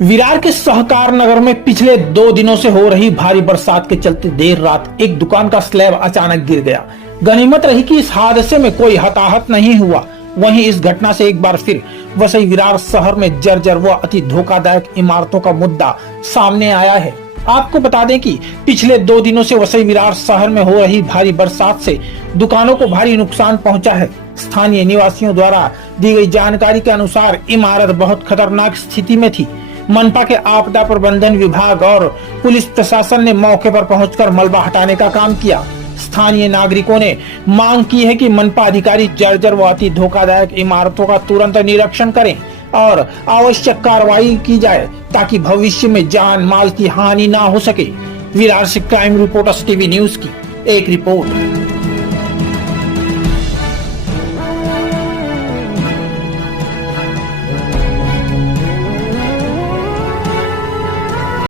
विरार के सहकार नगर में पिछले 2 दिनों से हो रही भारी बरसात के चलते देर रात एक दुकान का स्लैब अचानक गिर गया। गनीमत रही कि इस हादसे में कोई हताहत नहीं हुआ। वहीं इस घटना से एक बार फिर वसई विरार शहर में जर्जर व अति धोखादायक इमारतों का मुद्दा सामने आया है। आपको बता दें कि पिछले 2 दिनों से वसई विरार शहर में हो रही भारी बरसात से दुकानों को भारी नुकसान पहुंचा है। स्थानीय निवासियों द्वारा दी गई जानकारी के अनुसार इमारत बहुत खतरनाक स्थिति में थी। मनपा के आपदा प्रबंधन विभाग और पुलिस प्रशासन ने मौके पर पहुंचकर मलबा हटाने का काम किया। स्थानीय नागरिकों ने मांग की है कि मनपा अधिकारी जर्जर व अति धोखादायक इमारतों का तुरंत निरीक्षण करें और आवश्यक कार्रवाई की जाए ताकि भविष्य में जान माल की हानि ना हो सके। विरार से क्राइम रिपोर्टर्स टीवी न्यूज की एक रिपोर्ट।